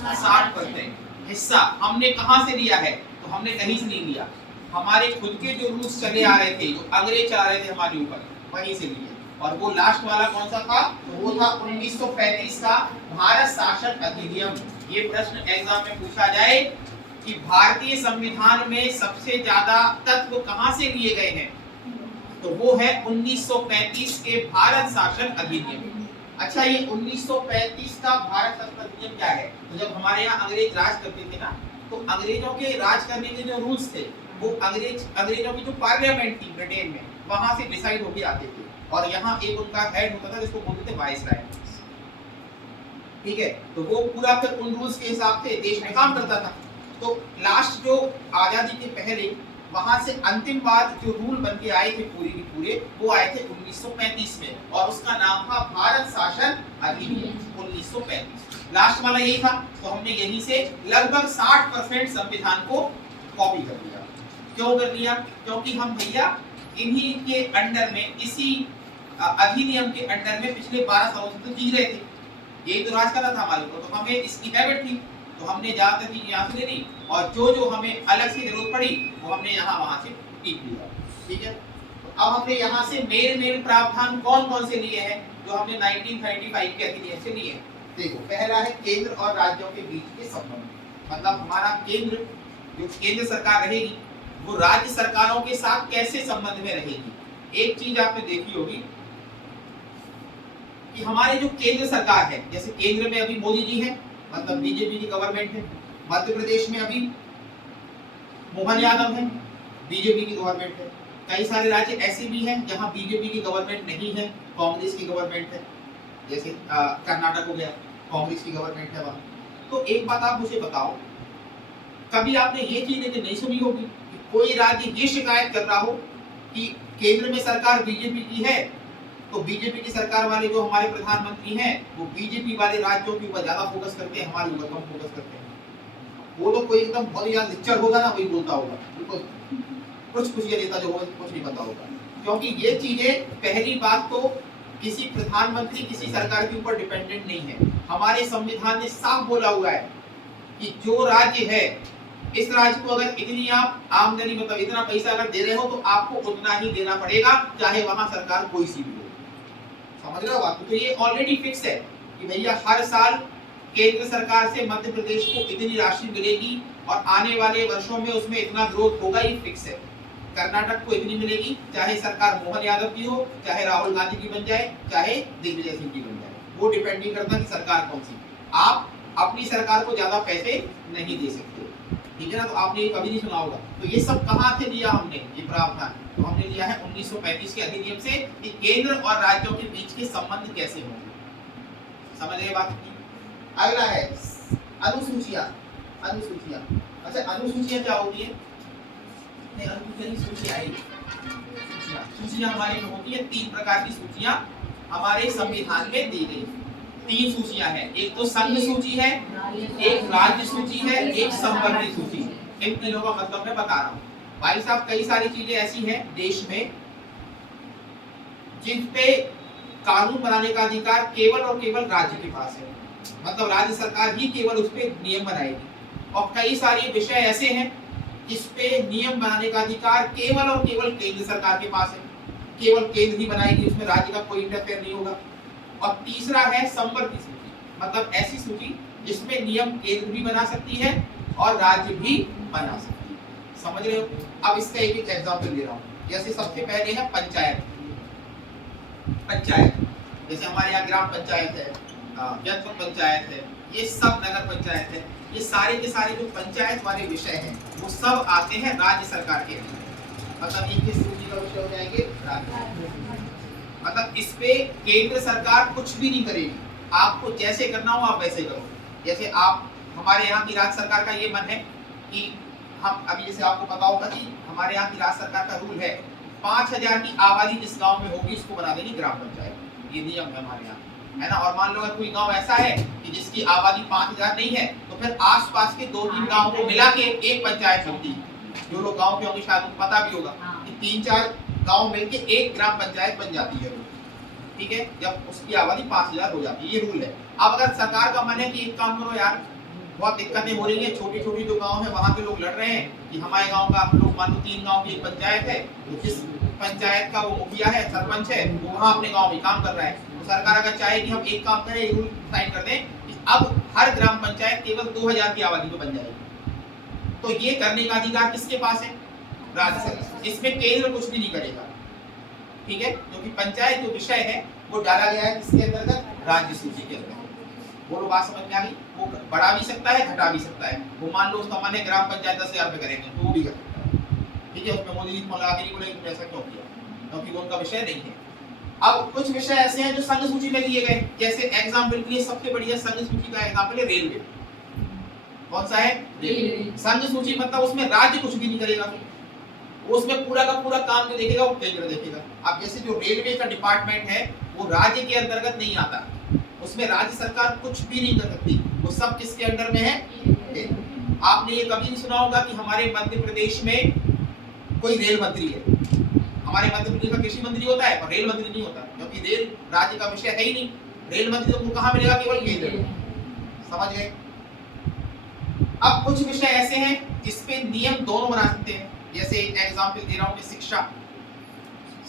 60% हिस्सा हमने कहां से लिया है? तो हमने कहीं से नहीं लिया, हमारे खुद के जो रूल्स चले आ रहे थे, जो अंग्रेज चला रहे थे हमारे ऊपर, वहीं से लिए। और वो लास्ट वाला कौन सा था? तो वो था 1935 का भारत शासन अधिनियम। ये प्रश्न एग्जाम में पूछा जाए कि भारतीय संविधान में सबसे ज्यादा तत्व कहां से लिए गए हैं, तो वो है 1935 के भारत शासन अधिनियम। अच्छा, ये 1935 का भारत शासन अधिनियम क्या है? तो जब हमारे यहाँ अंग्रेज राज करते थे ना, तो अंग्रेजों के राज करने के जो रूल्स थे, वो अंग्रेजों की जो पार्लियामेंट थी ब्रिटेन में, वहां से डिसाइड होके आते थे। और यहाँ एक उनका हेड होता था जिसको बोलते थे वाइसराय। ठीक है, तो वो पूरा फिर उन रूल्स के हिसाब से देश में काम करता था। तो लास्ट जो आजादी के पहले वहां से अंतिम बार जो रूल बन के आए थे पूरे के पूरे, वो आए थे 1935 में, और उसका नाम था भारत शासन अधिनियम 1935। लास्ट वाला यही था, तो हमने यहीं से लगभग 60% संविधान को कॉपी कर लिया। क्यों कर लिया? क्योंकि हम भैया इन्हीं के अंडर में, इसी अधिनियम के अंडर में पिछले 12 सालों से तो जी रहे थे, यही तो राज कर रहा था हमारे ऊपर, तो हमें इसकी हैबिट थी, तो हमने ज्यादातर चीजें यहाँ से ले ली, और जो हमें अलग से जरूरत पड़ी वो हमने यहाँ वहां से टीक लिया। ठीक है, तो अब हमने यहाँ से मेन प्रावधान कौन कौन से लिए हैं जो हमने 1935 के अधिनियम से लिए हैं। देखो, पहला है केंद्र और राज्यों के बीच के संबंध। मतलब हमारा केंद्र, जो केंद्र सरकार रहेगी, वो राज्य सरकारों के साथ कैसे संबंध में रहेगी। एक चीज आपने देखी होगी कि हमारे जो केंद्र सरकार है, जैसे केंद्र में अभी मोदी जी हैं, मतलब बीजेपी की गवर्नमेंट है। मध्य प्रदेश में अभी मोहन यादव है, बीजेपी की गवर्नमेंट है। कई सारे राज्य ऐसे भी हैं जहां बीजेपी की गवर्नमेंट नहीं है, कांग्रेस की गवर्नमेंट है। जैसे कर्नाटक हो गया, कांग्रेस की गवर्नमेंट है वहां। तो एक बात आप मुझे बताओ, कभी आपने ये चीज नहीं सुनी होगी कि कोई राज्य ये शिकायत कर रहा हो कि केंद्र में सरकार बीजेपी की है, तो बीजेपी की सरकार वाले जो हमारे प्रधानमंत्री हैं, वो बीजेपी वाले राज्यों के ऊपर ज्यादा फोकस करते हैं, हमारे ऊपर कम फोकस करते हैं। वो लोग कोई एकदम बहुत ज्यादा लिक्चर होगा ना, वही बोलता होगा, कुछ ये नेता जो होगा कुछ नहीं पता होगा। क्योंकि ये चीजें, पहली बात तो किसी प्रधानमंत्री किसी सरकार के ऊपर डिपेंडेंट नहीं है। हमारे संविधान ने साफ बोला हुआ है कि जो राज्य है, इस राज्य को अगर इतनी आप आमदनी, मतलब इतना पैसा अगर दे रहे हो, तो आपको उतना ही देना पड़ेगा, चाहे वहां सरकार कोई सी भी हो। समझ रहे हो बात? तो ये ऑलरेडी फिक्स है कि भैया हर साल केंद्र सरकार से मध्य प्रदेश को इतनी राशि मिलेगी, और आने वाले वर्षों में उसमें इतना ग्रोथ होगा, ये फिक्स है। कर्नाटक को इतनी मिलेगी, चाहे सरकार मोहन यादव की हो, चाहे राहुल गांधी की बन जाए, चाहे दिग्विजय सिंह की बन जाए, वो डिपेंड नहीं करता कि सरकार कौन सी। आप अपनी सरकार को ज्यादा पैसे नहीं दे सकते, ठीक है ना? तो आपने ये कभी नहीं सुना होगा। तो ये सब कहाँ से लिया हमने, ये प्रावधान? तो हमने लिया है 1935 के अधिनियम से, कि केंद्र और राज्यों के बीच के संबंध कैसे होंगे। समझ रहे बात की? अगला है अनुसूचियां। अनुसूचियां, अच्छा, अनुसूचियां क्या होती है? सूचियां हमारे में होती है, 3 प्रकार की सूचियां हमारे संविधान में दी गई। 3 सूचियां हैं, एक तो संघ सूची है, एक राज्य सूची है, एक संवर्धित सूची। इन तीनों का मतलब मैं बता रहा हूँ भाई साहब। कई सारी चीजें ऐसी हैं देश में जिन पे कानून बनाने का अधिकार केवल और केवल राज्य के पास है, मतलब राज्य सरकार ही केवल उस पे नियम बनाएगी। और कई सारे विषय ऐसे हैं जिस पे नियम बनाने का अधिकार केवल और केवल केंद्र सरकार के पास है, केवल केंद्र ही बनाएगी, उसमें राज्य का कोई इंटरफेयर नहीं होगा। और तीसरा है संवर्धित सूची, मतलब ऐसी सूची जिसमें नियम केंद्र भी बना सकती है और राज्य भी बना सकती है। समझ रहे हो? अब इसका एक एग्जांपल दे रहा हूँ। जैसे सबसे पहले है पंचायत। पंचायत जैसे हमारे यहाँ ग्राम पंचायत है, जनपद पंचायत है, ये सब नगर पंचायत है, ये सारे के सारे जो पंचायत वाले विषय हैं वो सब आते हैं राज्य सरकार के अंदर। मतलब ये किस सूची का विषय हो जाएंगे? राज्य। मतलब इस पे केंद्र सरकार कुछ भी नहीं करेगी, आपको जैसे करना हो आप वैसे करो। जैसे आप, हमारे यहाँ की राज्य सरकार का ये मन है कि हम अभी, जैसे आपको पता होगा कि हमारे यहाँ की राज्य सरकार का रूल है 5000 की आबादी जिस गांव में होगी उसको बना देंगे ग्राम पंचायत। ये नियम है हमारे यहाँ, है ना? और मान लो अगर कोई गांव ऐसा है कि जिसकी आबादी 5000 नहीं है, तो फिर आसपास के 2-3 गांव को मिला के एक पंचायत बनती है। जो लोग गांव के होंगे शायद उनको पता भी होगा कि 3-4 गांव मिलके एक ग्राम पंचायत बन जाती है, ठीक है, जब उसकी आबादी 5000 हो जाती है। ये रूल है। अब अगर सरकार का मन है कि एक काम करो यार, बहुत दिक्कतें हो रही हैं, छोटी छोटी जो गांव है वहां के लोग लड़ रहे हैं कि हमारे गांव का हम लोग मान लो 3 गांव की एक पंचायत है, तो जिस पंचायत का वो मुखिया है, सरपंच है, वो वहां अपने गांव में काम कर रहा है। तो सरकार अगर चाहे कि हम एक काम करें, एक रूल साइन कर दें कि अब हर ग्राम पंचायत केवल 2000 की आबादी पे बन जाएगी, तो ये करने का अधिकार किसके पास है? राज्य सरकार। इसमें केंद्र कुछ भी नहीं करेगा, ठीक है, क्योंकि पंचायत जो विषय है वो डाला गया है किसके अंतर्गत? राज्य सूची के अंतर्गत। बोलो बात समझ में आ गई? वो बढ़ा भी सकता है, घटा भी सकता है। वो मान लो उसका माने ग्राम पंचायत 10,000 रुपए करेंगे तो वो भी कर सकता है, ठीक है। उसमें मोदी जी को लगा के नहीं बोलेंगे तुमने ऐसा क्यों किया, क्योंकि वो उनका विषय नहीं है। अब कुछ विषय ऐसे हैं जो संघ सूची में लिए गए, जैसे एग्जाम्पल के लिए सबसे बढ़िया संघ सूची का एग्जाम्पल है रेलवे। कौन सा है? रेलवे। संघ सूची मतलब उसमें राज्य कुछ भी नहीं करेगा, उसमें पूरा का पूरा काम जो देखेगा वो केंद्र देखेगा। अब जैसे जो रेलवे का डिपार्टमेंट है वो राज्य के अंतर्गत नहीं आता, उसमें राज्य सरकार कुछ भी नहीं कर सकती, वो सब किसके अंडर में है? आपने ये कभी नहीं सुना होगा कि हमारे मध्य प्रदेश में कोई रेल मंत्री है। हमारे मध्य प्रदेश का कृषि मंत्री होता है पर रेल मंत्री नहीं होता, क्योंकि रेल राज्य का विषय है ही नहीं। रेल मंत्री तो कहाँ मिलेगा? केवल केंद्र में। समझ गए? अब कुछ विषय ऐसे हैं जिसपे नियम दोनों बना सकते हैं, जैसे एग्जाम्पल दे रहा हूँ कि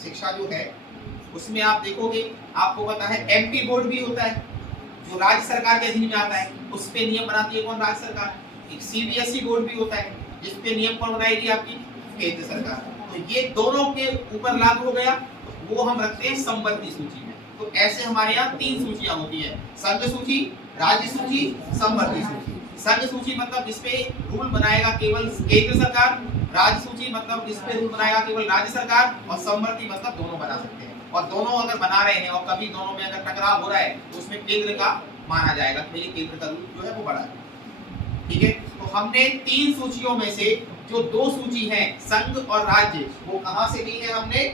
शिक्षा जो है उसमें आप देखोगे, आपको पता है एमपी बोर्ड भी होता है जो राज्य सरकार के अधीन में आता है, उस पे नियम बनाती है कौन? राज्य सरकार। एक सीबीएसई बोर्ड भी होता है जिस पे नियम कौन बनाएगी? आपकी केंद्र सरकार। तो ये दोनों के ऊपर लागू हो गया, तो वो हम रखते हैं संवर्ती सूची में। तो ऐसे हमारे यहाँ 3 सूचियां होती हैं, संघ सूची, राज्य सूची, संवर्ती सूची। संघ सूची मतलब जिसपे रूल बनाएगा केवल केंद्र सरकार, राज्य सूची मतलब जिसपे रूल बनाएगा केवल राज्य सरकार, और संवर्ती मतलब दोनों बना सकते हैं। और दोनों अगर बना रहे हैं और कभी दोनों में अगर टकराव हो रहा है तो उसमें केंद्र का माना जाएगा कि ये केंद्र का रूल जो है वो बड़ा है, ठीक है। तो हमने 3 सूचियों में से जो 2 सूची है संघ और राज्य, वो कहां से ली है? हमने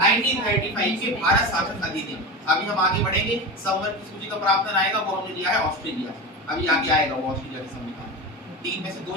1935 के भारत शासन अधिनियम। अभी हम आगे बढ़ेंगे, संवर्ती सूची का प्रावधान आएगा वो हमने लिया है ऑस्ट्रेलिया, अभी आगे आएगा वो ऑस्ट्रेलिया के संविधान। 3 में से 2